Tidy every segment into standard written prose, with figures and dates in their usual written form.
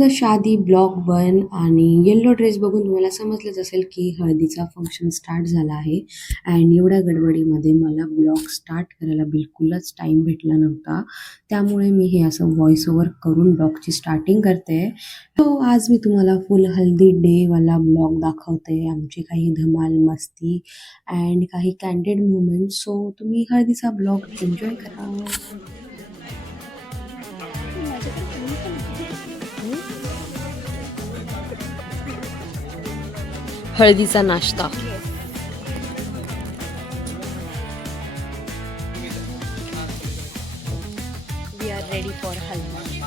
The Shaadi blog 1 आणि yellow dress बघून तुम्हाला समजलंच असेल की हळदीचा फंक्शन स्टार्ट झाला आहे. अँड एवढ्या गडबडीमध्ये मला ब्लॉग स्टार्ट करायला बिलकुलच टाईम भेटला नव्हता. त्यामुळे मी हे असं व्हॉइस ओव्हर करून ब्लॉगची स्टार्टिंग करते. तो आज मी तुम्हाला फुल हल्दी डेवाला ब्लॉग दाखवते. आमची काही धमाल मस्ती अँड काही कॅन्डिड मुवमेंट. सो तुम्ही हळदीचा ब्लॉग एन्जॉय करा. हळदीचा नाश्ता. वी आर रेडी फॉर हल्दी.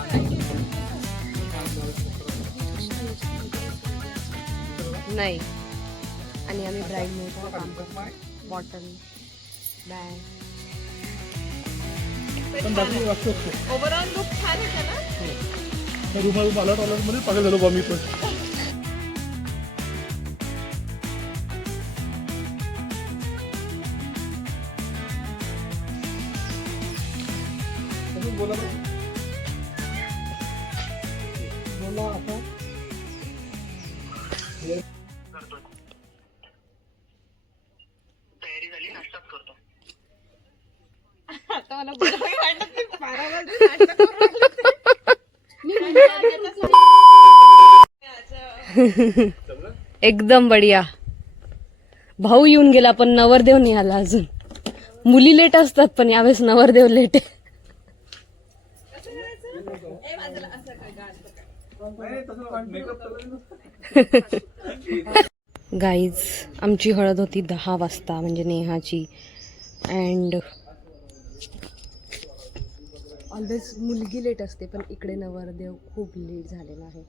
नाही आणि आम्ही ब्राईड मेडचं काम करतो. Bottle bag. ओव्हरऑल लुक छान होता ना. रुमाल मला टॉयलेटमध्ये पागल झालो बा मी पण. बोला आता तयारी झाली. नाश्ता करतो आता. मला बोलावं वाटत नाही. 12 वाजता नाश्ता करून एकदम बढिया. भाऊ येऊन गेला पण नवरदेव नाही आला अजून. मुली लेट असतात पण यावेळेस नवरदेव लेट आहे. गाईज आमची हळद होती 10 वाजता म्हणजे नेहाची. अँड ऑलवेज मुलगी लेट असते पण इकडे नवरदेव खूप लेट झालेला आहे.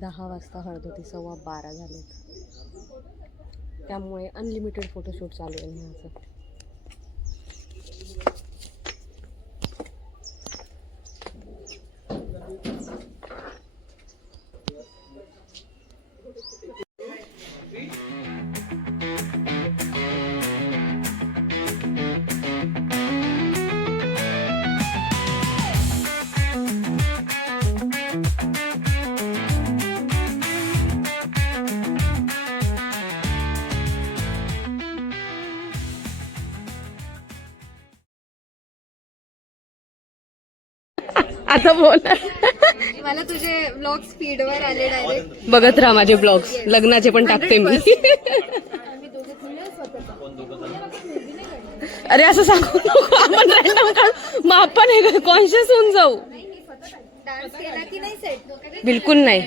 10 वाजता हळद होती, 12:15 झाले. त्यामुळे अनलिमिटेड फोटोशूट चालू आहे नेहाचं. आता बोल. मला तुझे ब्लॉग्स फीडवर आले डायरेक्ट. बघत राहा माझे ब्लॉग्स. लग्नाचे पण टाकते मी. अरे असं सांगू नको. आपण रॅन्डम का मग आपण हे कॉन्शियस होऊन जाऊ. डान्स केला की नाही सेट? बिलकुल नाही,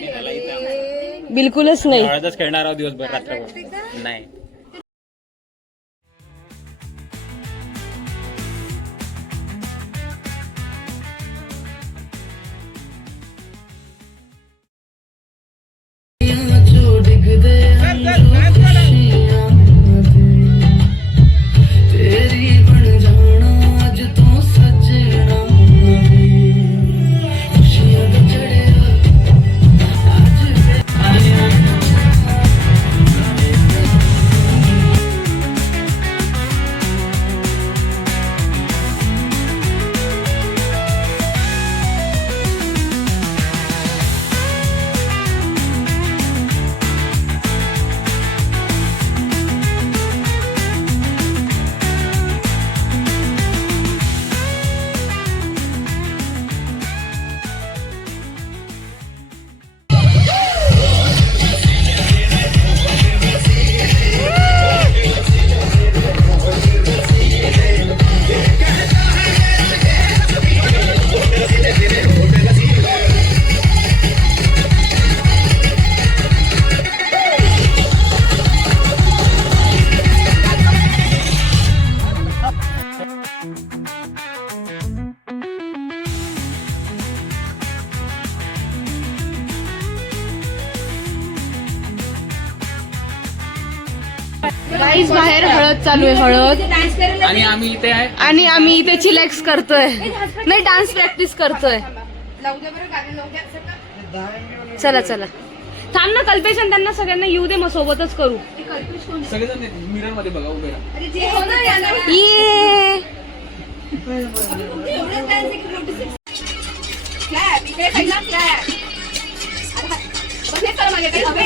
बिलकुलच नाही. हळदच खेळणार आहोत दिवसभर रात्रभर. नाही गाईज बाहेर हळद चालू आहे. हळद आणि आम्ही इथे आहे. आणि आम्ही इथे चिलेक्स करतोय. नाही डान्स प्रॅक्टिस करतोय. चला चला थांब ना कल्पेशन. त्यांना सगळ्यांना येऊ दे मग सोबतच करू. सगळेजण मिरर मध्ये बघा उभे राहा. ये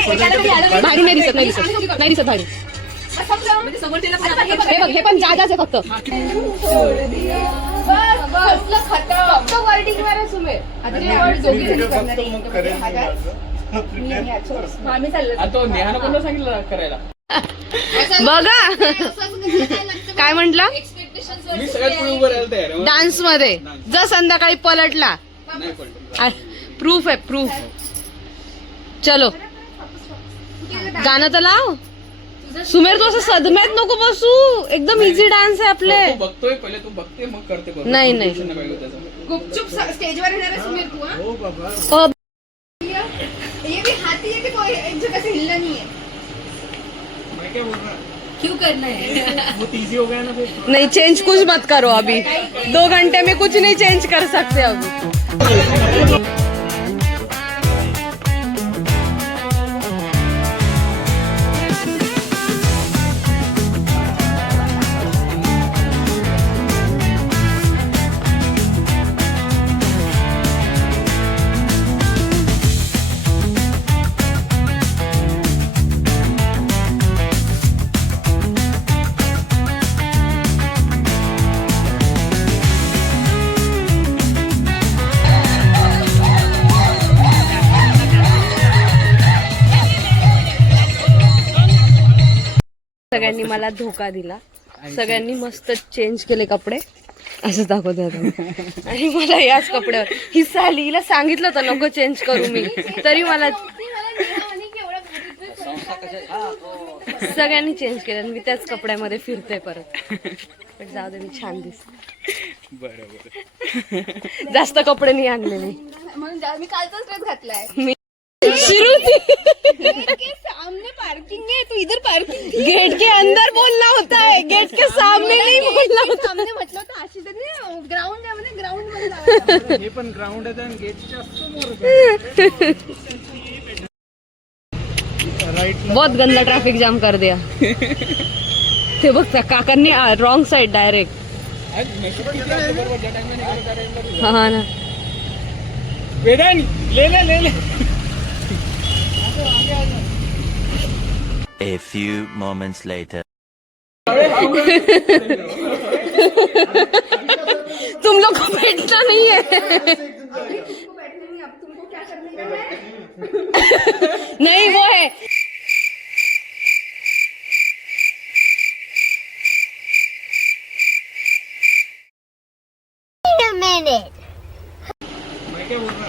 भारी नाही दिसत, नाही दिसत, नाही दिसत भारी. हे बघ, हे पण जागाच आहे फक्त. तो नेहानं कोणाला सांगितलं करायला? बघा काय म्हंटल, मी सगळ्यात पुढे उभं राहायला तयार आहे. डान्स मध्ये जर संध्याकाळी पलटला नाही पडलं. प्रूफ आहे, प्रूफ. चलो गाणं तर लाव. सुमेर तू असं सदम्यात नको बसू, एकदम इझी डान्स आहे आपले. तू बघतोय पहिले, तू बघते मग करते बरोबर. नाही, नाही. Confusion पाहिजे त्याचं. गुपचुप स्टेजवर येणार आहे सुमीर तू. हाँ? ये भी हाथी है कि कोई एक जगह से हिलना नहीं है. मैं क्या बोल रहा क्यों करना है? बहुत इजी हो गया ना फिर. नहीं, चेंज कुछ मत करो अभी. 2 घंटे में कुछ नहीं चेंज कर सकते अभी. सगळ्यांनी मला धोका दिला. सगळ्यांनी मस्त चेंज केले कपडे, असं दाखवते आता. आणि मला याच कपड्यावर ही साली, हिला सांगितलं होतं नको चेंज करू मी, तरी मला सगळ्यांनी चेंज केलं आणि मी त्याच कपड्यामध्ये फिरते परत. पण जाऊ दे, मी छान दिसते. बरोबर. जास्त कपडे नाही आणले मी. म्हणून मी कालचाच ड्रेस घातलाय. गेट के सामने पार्किंग है, तो इधर पार्किंग. के अंदर बोलना होता है, गेट के सामने नहीं बोलना होता. सामने म्हटलं होतं अशी तरी ग्राउंड आहे म्हणजे ग्राउंड मध्ये लावायचं. हे पण ग्राउंड आहे आणि गेटच्या समोर. बहुत गंदा ट्रैफिक जाम कर दिया. ते बघ काकांनी रॉंग साइड डायरेक्ट. हा ना, वेदान ले ले. A few moments later. तुम लोग को बैठना नहीं है. नहीं वो है. मैं क्या बोल रहा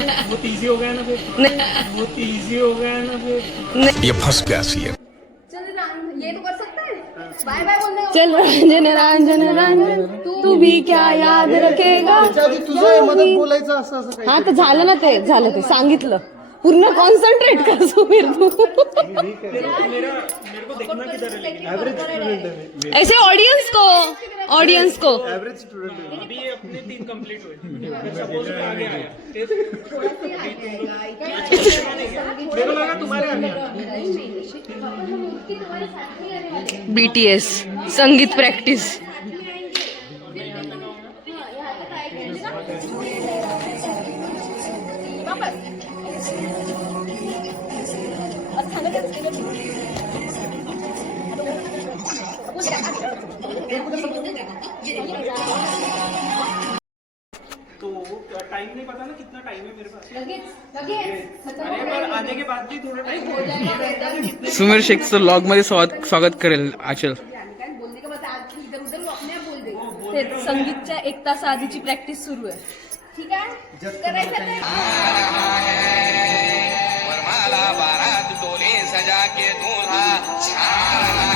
बहुत इजी हो गया ना फिर. बहुत इजी हो गया ना फिर. ये फंस गया सी है. चल ये तो कर सकता है. बाय बाय बोलने का. चल रंजन रंजन रंजन, तू भी क्या याद रखेगा. तुझं मदत बोलायचं असं असं काही. हा तर झालं ना, ते झालं, ते सांगितलं. पूर्ण कॉन्सन्ट्रेट कर सुमीर तू. ऐसे ऑडियंस को एवरेज स्टूडेंट. अभी ये अपने 3 कंप्लीट हुए. सपोज मैं आगे आया. मेरे लगा तुम्हारे आगे. BTS संगीत प्रॅक्टिस. तो टाइम नहीं पता ना कितना टाइम है मेरे पास. अरे पर आने के बाद भी थोड़ा टाइम. सुमेर शेखचं लॉग मध्ये स्वागत करेल आचल. ते संगीतच्या 1 तास आधीची प्रॅक्टिस सुरू आहे. ठीक आहे करायचं. वरमाला बारात डोले सजा के दूल्हा छाना